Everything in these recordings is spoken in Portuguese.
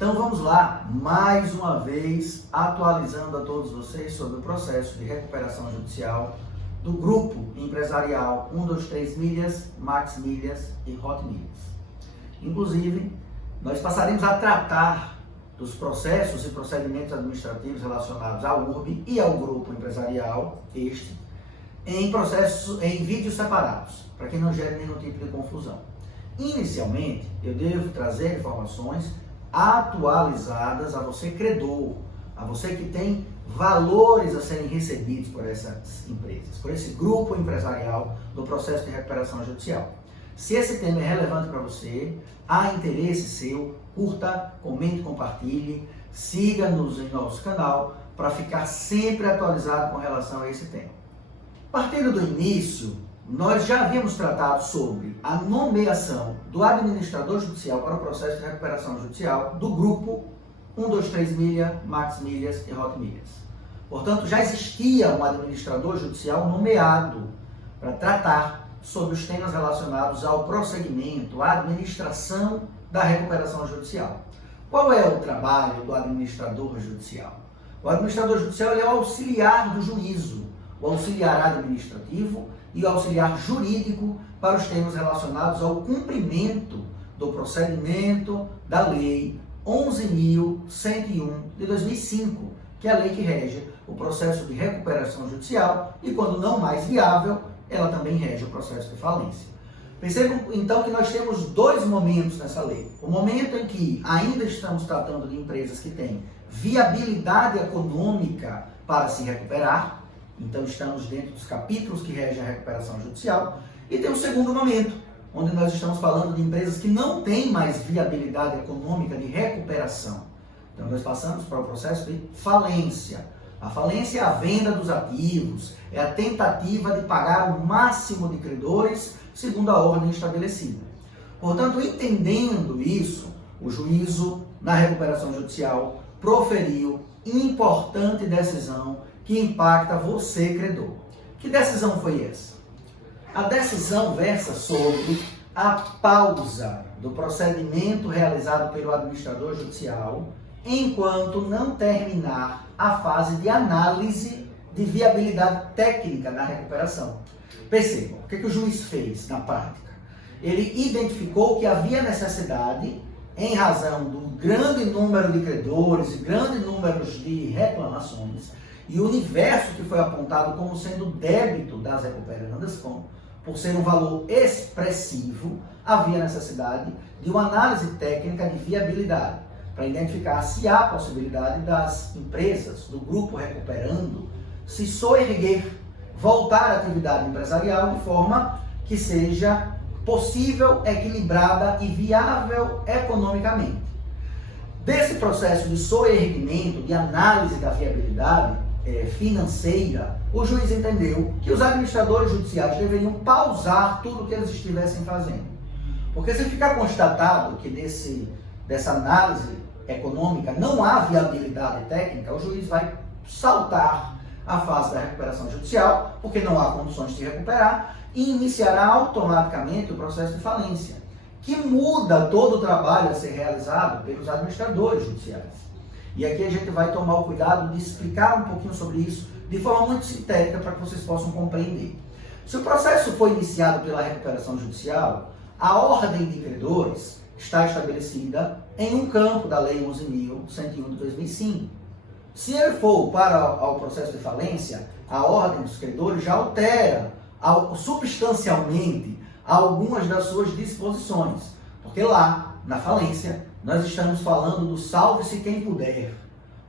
Então vamos lá, mais uma vez, atualizando a todos vocês sobre o processo de recuperação judicial do grupo empresarial 123 Milhas, Max Milhas e Hot Milhas. Inclusive, nós passaremos a tratar dos processos e procedimentos administrativos relacionados ao URB e ao grupo empresarial, em vídeos separados, para que não gere nenhum tipo de confusão. Inicialmente, eu devo trazer informações atualizadas a você credor, a você que tem valores a serem recebidos por essas empresas, por esse grupo empresarial do processo de recuperação judicial. Se esse tema é relevante para você, há interesse seu, curta, comente, compartilhe, siga-nos em nosso canal para ficar sempre atualizado com relação a esse tema. Partindo do início, nós já havíamos tratado sobre a nomeação do administrador judicial para o processo de recuperação judicial do grupo 123 Milhas, Max Milhas e Hot Milhas. Portanto, já existia um administrador judicial nomeado para tratar sobre os temas relacionados ao prosseguimento, à administração da recuperação judicial. Qual é o trabalho do administrador judicial? O administrador judicial é o auxiliar do juízo, o auxiliar administrativo e o auxiliar jurídico para os temas relacionados ao cumprimento do procedimento da Lei 11.101 de 2005, que é a lei que rege o processo de recuperação judicial e, quando não mais viável, ela também rege o processo de falência. Percebam, então, que nós temos dois momentos nessa lei. O momento em que ainda estamos tratando de empresas que têm viabilidade econômica para se recuperar, então estamos dentro dos capítulos que regem a recuperação judicial, e tem um segundo momento, onde nós estamos falando de empresas que não têm mais viabilidade econômica de recuperação. Então nós passamos para o processo de falência. A falência é a venda dos ativos, é a tentativa de pagar o máximo de credores segundo a ordem estabelecida. Portanto, entendendo isso, o juízo na recuperação judicial proferiu importante decisão que impacta você, credor. Que decisão foi essa? A decisão versa sobre a pausa do procedimento realizado pelo administrador judicial enquanto não terminar a fase de análise de viabilidade técnica da recuperação. Percebam, o que o juiz fez na prática? Ele identificou que havia necessidade, em razão do grande número de credores e grande número de reclamações, e o universo que foi apontado como sendo débito das recuperandas, por ser um valor expressivo, havia necessidade de uma análise técnica de viabilidade, para identificar se há possibilidade das empresas, do grupo recuperando, se soerguer, voltar à atividade empresarial de forma que seja possível, equilibrada e viável economicamente. Desse processo de soerguimento, de análise da viabilidade financeira, o juiz entendeu que os administradores judiciais deveriam pausar tudo o que eles estivessem fazendo. Porque se ficar constatado que dessa análise econômica não há viabilidade técnica, o juiz vai saltar a fase da recuperação judicial, porque não há condições de recuperar, e iniciará automaticamente o processo de falência, que muda todo o trabalho a ser realizado pelos administradores judiciais. E aqui a gente vai tomar o cuidado de explicar um pouquinho sobre isso de forma muito sintética para que vocês possam compreender. Se o processo foi iniciado pela recuperação judicial, a ordem de credores está estabelecida em um campo da Lei 11.101 de 2005. Se ele for para o processo de falência, a ordem dos credores já altera substancialmente algumas das suas disposições, porque lá, na falência, nós estamos falando do salve-se quem puder.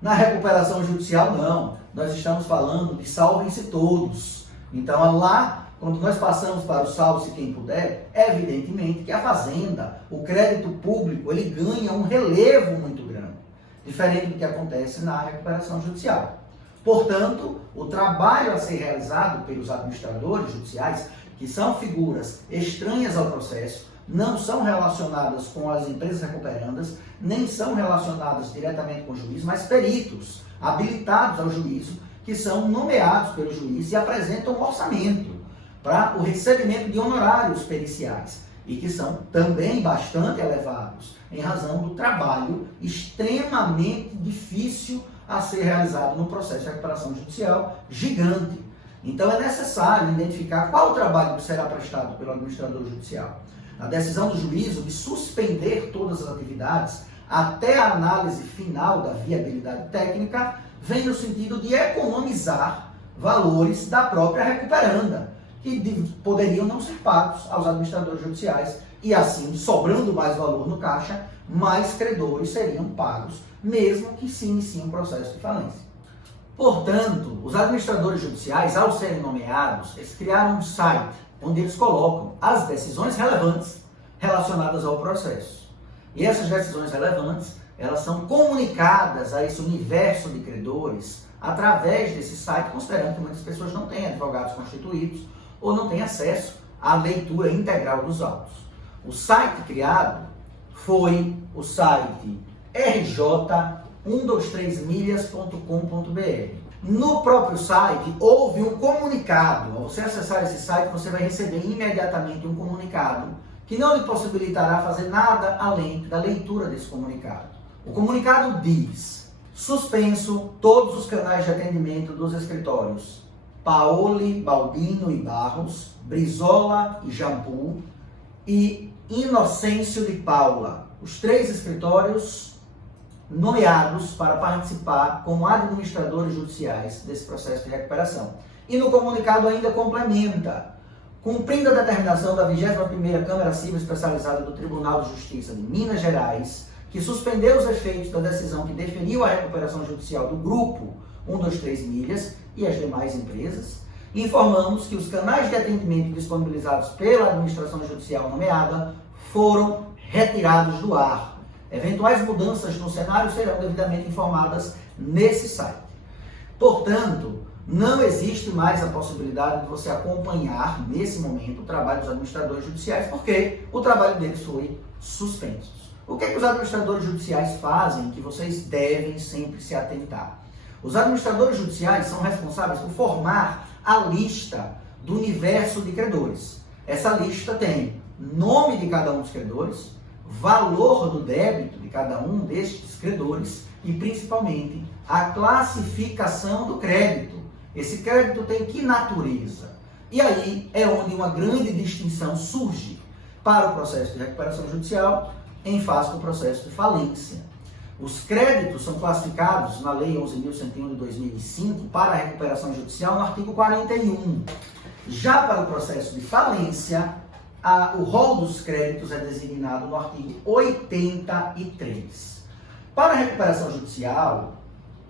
Na recuperação judicial, não. Nós estamos falando de salvem-se todos. Então, lá, quando nós passamos para o salve-se quem puder, é evidentemente que a fazenda, o crédito público, ele ganha um relevo muito grande, diferente do que acontece na recuperação judicial. Portanto, o trabalho a ser realizado pelos administradores judiciais, que são figuras estranhas ao processo, não são relacionadas com as empresas recuperandas, nem são relacionadas diretamente com o juiz, mas peritos habilitados ao juízo, que são nomeados pelo juiz e apresentam um orçamento para o recebimento de honorários periciais. e que são também bastante elevados em razão do trabalho extremamente difícil a ser realizado no processo de recuperação judicial gigante. Então é necessário identificar qual o trabalho que será prestado pelo administrador judicial. A decisão do juízo de suspender todas as atividades até a análise final da viabilidade técnica vem no sentido de economizar valores da própria recuperanda, que poderiam não ser pagos aos administradores judiciais e assim, sobrando mais valor no caixa, mais credores seriam pagos, mesmo que se inicie um processo de falência. Portanto, os administradores judiciais, ao serem nomeados, eles criaram um site onde eles colocam as decisões relevantes relacionadas ao processo. E essas decisões relevantes, elas são comunicadas a esse universo de credores através desse site, considerando que muitas pessoas não têm advogados constituídos ou não têm acesso à leitura integral dos autos. O site criado foi o site rj123milhas.com.br. No próprio site houve um comunicado. Ao você acessar esse site, você vai receber imediatamente um comunicado que não lhe possibilitará fazer nada além da leitura desse comunicado. O comunicado diz: suspenso todos os canais de atendimento dos escritórios Paoli, Balbino e Barros, Brizola e Jambu e Inocêncio de Paula, os 3 escritórios nomeados para participar como administradores judiciais desse processo de recuperação. E no comunicado ainda complementa: cumprindo a determinação da 21ª Câmara Civil Especializada do Tribunal de Justiça de Minas Gerais, que suspendeu os efeitos da decisão que deferiu a recuperação judicial do grupo 123 Milhas e as demais empresas, informamos que os canais de atendimento disponibilizados pela administração judicial nomeada foram retirados do ar. Eventuais mudanças no cenário serão devidamente informadas nesse site. Portanto, não existe mais a possibilidade de você acompanhar, nesse momento, o trabalho dos administradores judiciais, porque o trabalho deles foi suspenso. O que é que os administradores judiciais fazem que vocês devem sempre se atentar? Os administradores judiciais são responsáveis por formar a lista do universo de credores. Essa lista tem nome de cada um dos credores, valor do débito de cada um destes credores e, principalmente, a classificação do crédito. Esse crédito tem que natureza? E aí é onde uma grande distinção surge para o processo de recuperação judicial em face do processo de falência. Os créditos são classificados na Lei 11.101 de 2005 para a recuperação judicial no artigo 41. Já para o processo de falência, o rol dos créditos é designado no artigo 83. Para a recuperação judicial,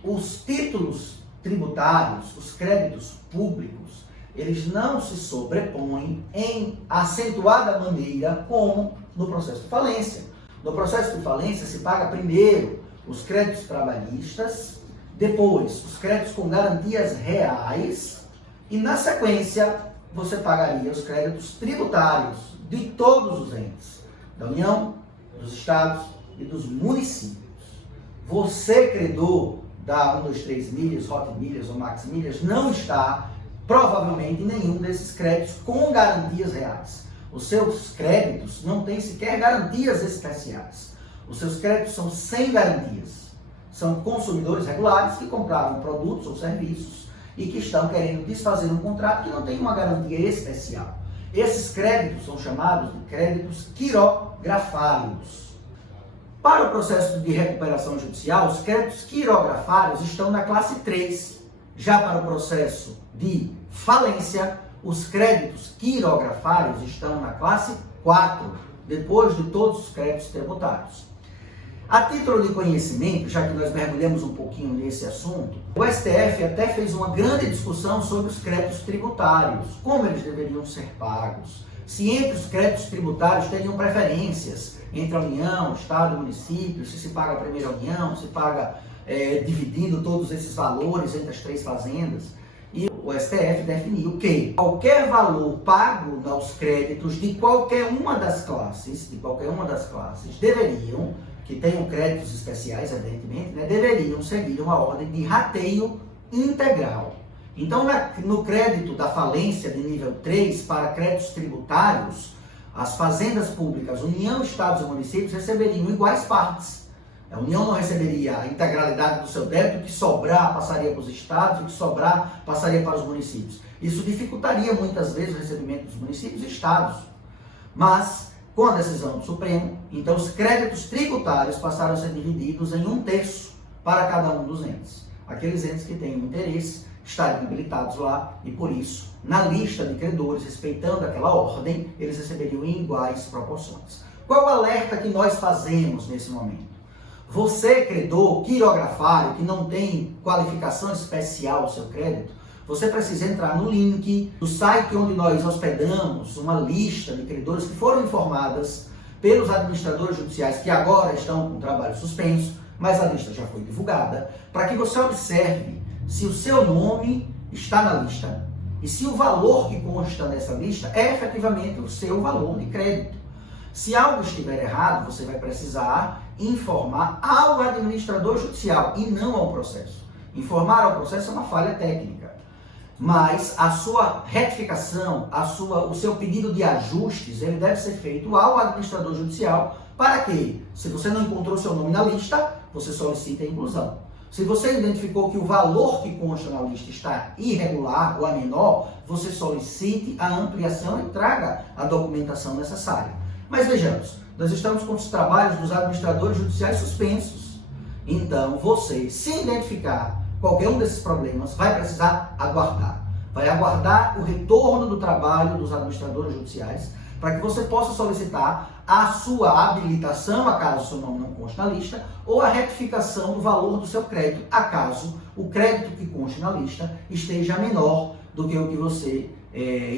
os títulos tributários, os créditos públicos, eles não se sobrepõem em acentuada maneira como no processo de falência. No processo de falência se paga primeiro os créditos trabalhistas, depois os créditos com garantias reais e na sequência você pagaria os créditos tributários de todos os entes, da União, dos Estados e dos municípios. Você, credor da 123 Milhas, Hot Milhas ou Max Milhas, não está provavelmente em nenhum desses créditos com garantias reais. Os seus créditos não têm sequer garantias especiais. Os seus créditos são sem garantias. São consumidores regulares que compraram produtos ou serviços e que estão querendo desfazer um contrato que não tem uma garantia especial. Esses créditos são chamados de créditos quirografários. Para o processo de recuperação judicial, os créditos quirografários estão na classe 3. Já para o processo de falência, os créditos quirografários estão na classe 4, depois de todos os créditos tributários. A título de conhecimento, já que nós mergulhamos um pouquinho nesse assunto, o STF até fez uma grande discussão sobre os créditos tributários, como eles deveriam ser pagos, se entre os créditos tributários teriam preferências entre a União, Estado e município, se paga primeiro a União, se paga dividindo todos esses valores entre as 3 fazendas. E o STF definiu que qualquer valor pago aos créditos de qualquer uma das classes, deveriam, que tenham créditos especiais, evidentemente, deveriam seguir uma ordem de rateio integral. Então, no crédito da falência de nível 3, para créditos tributários, as fazendas públicas, União, Estados e municípios, receberiam iguais partes. A União não receberia a integralidade do seu débito, o que sobrar passaria para os estados, o que sobrar passaria para os municípios. Isso dificultaria muitas vezes o recebimento dos municípios e estados. Mas, com a decisão do Supremo, então os créditos tributários passaram a ser divididos em 1/3 para cada um dos entes. Aqueles entes que têm interesse estariam habilitados lá e, por isso, na lista de credores, respeitando aquela ordem, eles receberiam em iguais proporções. Qual o alerta que nós fazemos nesse momento? Você, credor, quirografário, que não tem qualificação especial ao seu crédito, você precisa entrar no link do site onde nós hospedamos uma lista de credores que foram informadas pelos administradores judiciais que agora estão com o trabalho suspenso, mas a lista já foi divulgada, para que você observe se o seu nome está na lista e se o valor que consta nessa lista é efetivamente o seu valor de crédito. Se algo estiver errado, você vai precisar informar ao administrador judicial e não ao processo. Informar ao processo é uma falha técnica, mas a sua retificação, o seu pedido de ajustes, ele deve ser feito ao administrador judicial para que, se você não encontrou seu nome na lista, você solicite a inclusão. Se você identificou que o valor que consta na lista está irregular ou é menor, você solicite a ampliação e traga a documentação necessária. Mas vejamos, nós estamos com os trabalhos dos administradores judiciais suspensos. Então, você, se identificar qualquer um desses problemas, vai precisar aguardar. Vai aguardar o retorno do trabalho dos administradores judiciais para que você possa solicitar a sua habilitação, acaso o seu nome não conste na lista, ou a retificação do valor do seu crédito, acaso o crédito que conste na lista esteja menor do que o que você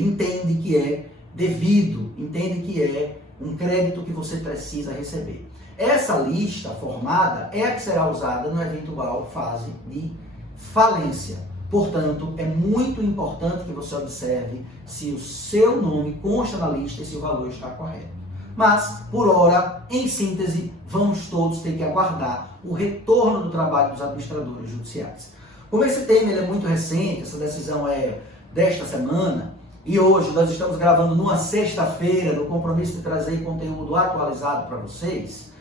entende que é devido, entende que é um crédito que você precisa receber. Essa lista formada é a que será usada na eventual fase de falência. Portanto, é muito importante que você observe se o seu nome consta na lista e se o valor está correto. Mas, por hora, em síntese, vamos todos ter que aguardar o retorno do trabalho dos administradores judiciais. Como esse tema é muito recente, essa decisão é desta semana, e hoje nós estamos gravando numa sexta-feira, no compromisso de trazer conteúdo atualizado para vocês,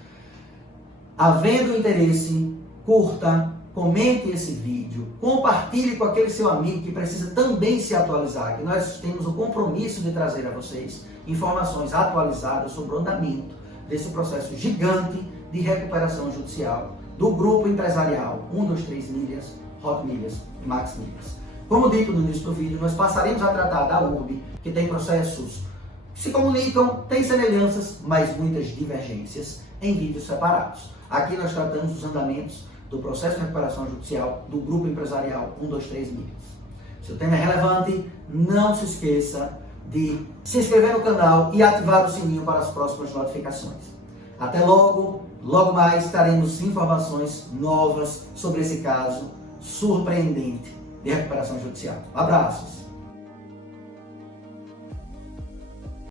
havendo interesse, curta, comente esse vídeo, compartilhe com aquele seu amigo que precisa também se atualizar, que nós temos o compromisso de trazer a vocês informações atualizadas sobre o andamento desse processo gigante de recuperação judicial do grupo empresarial 123 Milhas, Hot Milhas e Max Milhas. Como dito no início do vídeo, nós passaremos a tratar da URB, que tem processos que se comunicam, tem semelhanças, mas muitas divergências, em vídeos separados. Aqui nós tratamos dos andamentos do processo de recuperação judicial do grupo empresarial 123 Milhas. Se o tema é relevante, não se esqueça de se inscrever no canal e ativar o sininho para as próximas notificações. Até logo, logo mais teremos informações novas sobre esse caso surpreendente de recuperação judicial. Abraços!